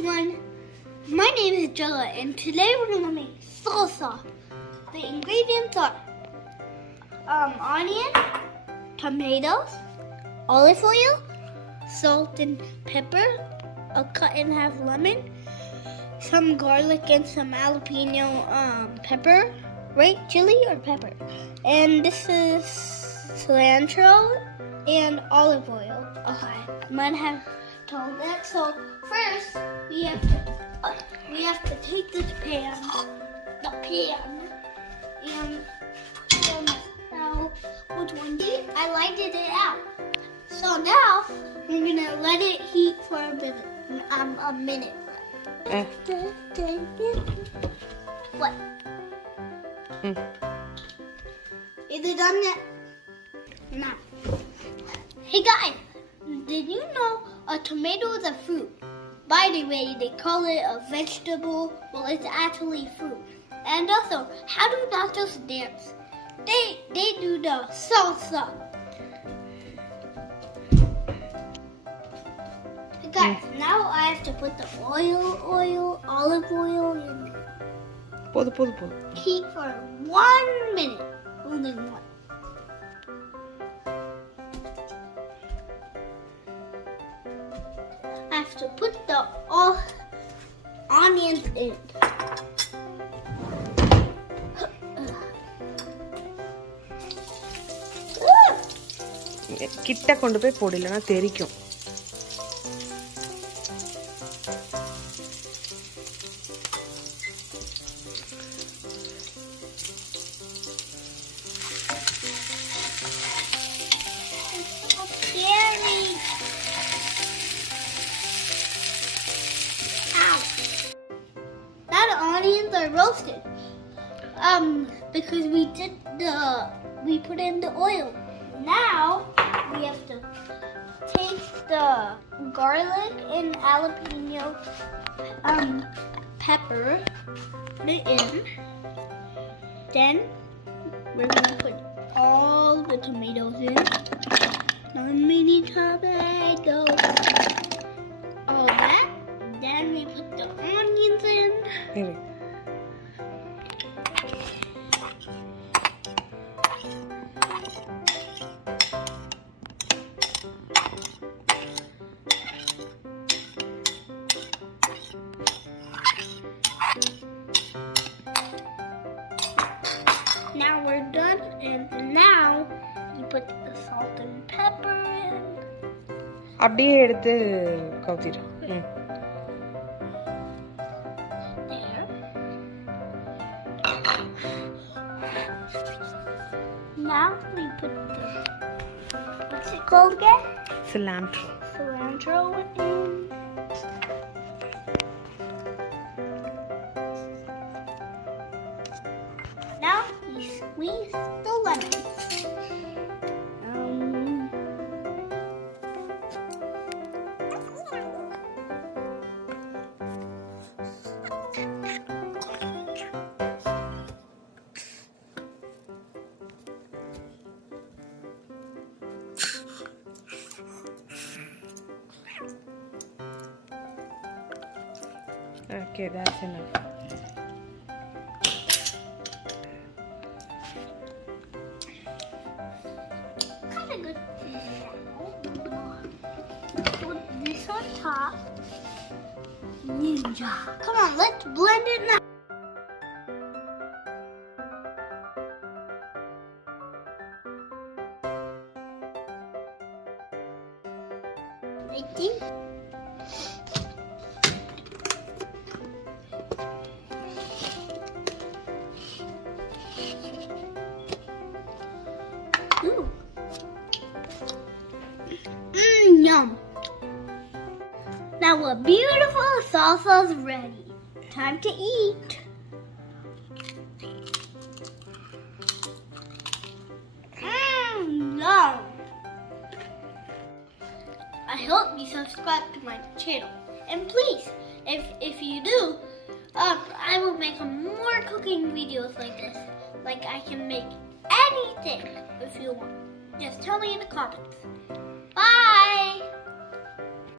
everyone, my name is Jagath and today we're going to make salsa. The ingredients are onion, tomatoes, olive oil, salt and pepper, a cut in half lemon, some garlic and some jalapeno pepper, right? Chili or pepper. And this is cilantro and olive oil. Okay, I might have told that. So first we have to take this pan, and put it now. Which one? I lighted it out. So now we're gonna let it heat for a minute. What? Is it done yet? No. Hey guys, did you know a tomato is a fruit? By the way, they call it a vegetable. Well, it's actually fruit. And also, how do nachos dance? They do the salsa. Hey guys, now I have to put the olive oil in. Heat for 1 minute. Only one. I have to put the onions in. கிட்ட கொண்டு போய் போடலனா தெரிக்கும். Onions are roasted because we put in the oil. Now we have to take the garlic and jalapeno pepper, put it in. Then we're gonna put all the tomatoes in. Not many tomatoes. All that. Then we put the onions in. Now we're done, and now you put the salt and pepper in. அப்படியே எடுத்து கவுத்திரு. Now we put the, what's it called again? Cilantro. Cilantro in. Now we squeeze the lemon. Okay, that's enough. Kind of good. Put this on top. Ninja. Come on, let's blend it now. I think. Ooh. Yum. Now a beautiful salsa is ready. Time to eat. Yum. I hope you subscribe to my channel. And please, if you do, I will make more cooking videos like this. Like I can make anything if you want. Just tell me in the comments.